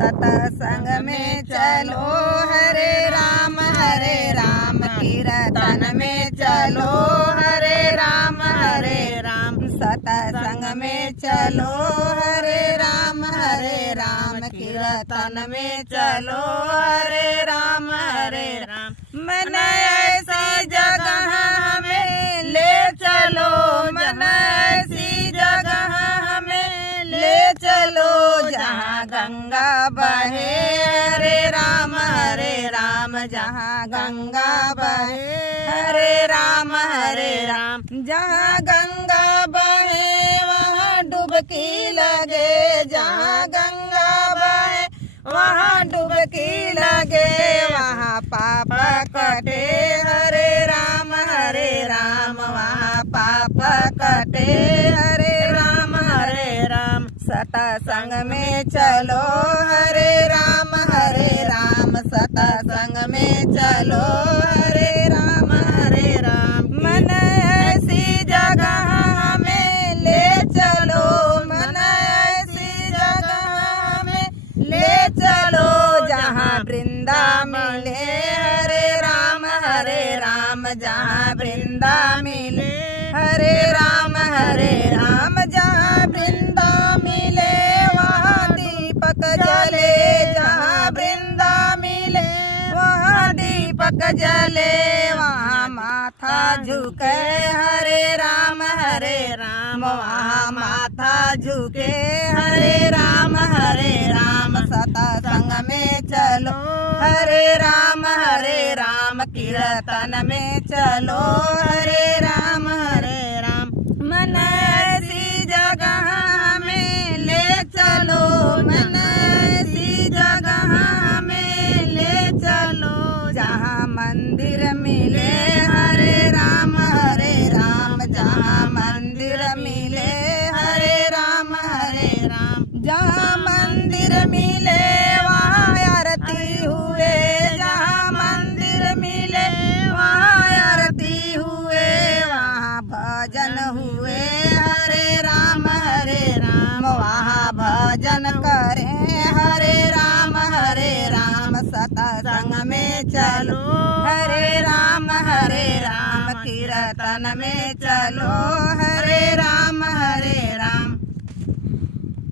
सतसंग में चलो हरे राम कीर्तन में चलो हरे राम सतसंग में चलो हरे राम कीर्तन में चलो हरे राम मन ऐसी जगह हमें ले चलो मन ऐसी जगह हमें ले चलो जहाँ गंगा बहे हरे राम जहाँ गंगा बहे हरे राम जहाँ गंगा बहे वहाँ डुबकी लगे जहाँ गंगा बहे वहाँ डुबकी लगे वहाँ पाप कटे हरे राम वहाँ पाप कटे हरे राम सतसंग में चलो हरे राम सतसंग में चलो हरे राम मन ऐसी जगह हमें ले चलो मन ऐसी जगह हमें ले चलो जहाँ वृंदा मिले हरे राम जहाँ वृंदा मिले हरे राम जहाँ वृंदा मिले वहाँ दीपक जले जहाँ वृंदा मिले वहाँ दीपक जले वहाँ माथा झुके हरे राम वहाँ माथा झुके हरे राम सतसंग में चलो हरे राम कीर्तन में चलो हरे राम मन ऐसी जगह हमें ले चलो मन ऐसी जगह हमें ले चलो जहाँ मंदिर मिले हरे राम जहाँ मंदिर मिले हरे राम जहाँ मंदिर मिले वहाँ आरती हुए जहाँ मंदिर मिले वहाँ आरती हुए वहाँ भजन हुए हरे राम वहाँ भजन करें हरे राम सतसंग में चलो हरे राम कीर्तन में चलो हरे राम